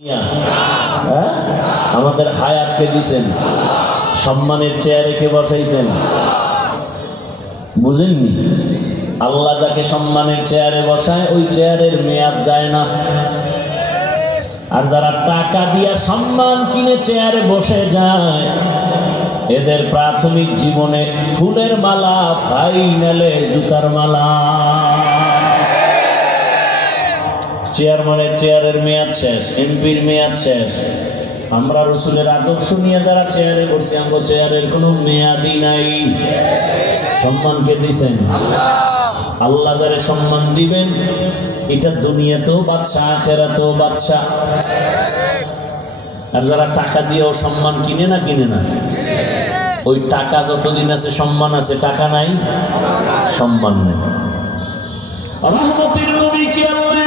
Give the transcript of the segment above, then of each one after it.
হ্যাঁ? আমাদের হায়াতকে দিছেন, সম্মানের চেয়ারে কে বসাইছেন। বুঝেননি? আল্লাহ যাকে সম্মানের চেয়ারে বসায়, ওই চেয়ারের মেয়াদ যায় না। আর যারা টাকা দিয়া সম্মান কিনে চেয়ারে বসে যায়, এদের প্রাথমিক জীবনে ফুলের মালা, ফাইনালে জুতার মালা। চেয়ারম্যানের চেয়ারের মেয়াদ শেষ, এমপির মেয়াদ শেষ। আমরা রসুলের আদর্শ নিয়ে যারা চেয়ারে বসছি, আমরা চেয়ারের কোনো মেয়াদি নাই। সম্মানকে দিছেন। আল্লাহ যারে সম্মান দিবেন, এটা দুনিয়াতেও বাদশা, আখেরাতেও বাদশা। আর যারা টাকা দিয়েও সম্মান কিনে না কিনে না। ওই টাকা যতদিন আছে, সম্মান আছে, টাকা নাই, সম্মান নেই। রহমতের নবীকে আল্লাহ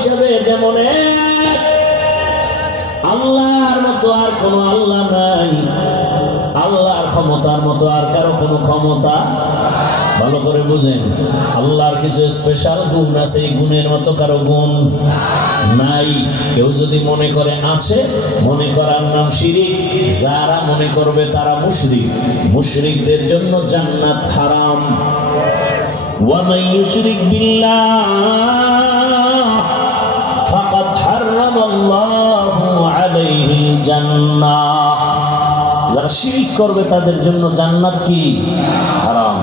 হিসাবে যেমন আল্লাহর মতো আর কোন আল্লাহ নাই। আল্লাহর ক্ষমতার মতো আর কারও কোনো ক্ষমতা ভালো করে বুঝেন, আল্লাহর কিছু স্পেশাল গুণ আছে, এই গুণের মতো কারও গুণ নাই। কেউ যদি মনে করে আছে, মনে করার নাম শিরিক, যারা মনে করবে তারা মুশরিক। মুশরিকদের জন্য জান্নাত হারাম। ওয়ামাই ইউশরিক বিল্লাহ যারা শিরিক করবে তাদের জন্য জান্নাত কি? হারাম।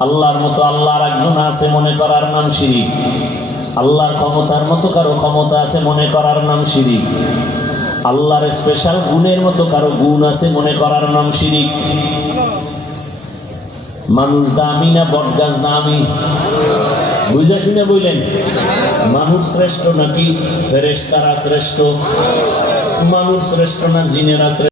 আল্লাহর মতো আল্লাহর একজন আছে মনে করার নাম শিরিক। আল্লাহর ক্ষমতার মতো কারও ক্ষমতা আছে মনে করার নাম শিরিক। আল্লাহর স্পেশাল গুণের মতো কারও গুণ আছে মনে করার নাম শিরিক। মানুষ দামি না, বটগাছ দামি? বুঝে শুনে বললেন, মানুষ শ্রেষ্ঠ নাকি ফেরেস্তারা শ্রেষ্ঠ? মানুষ শ্রেষ্ঠ না জিনেরা শ্রেষ্ঠ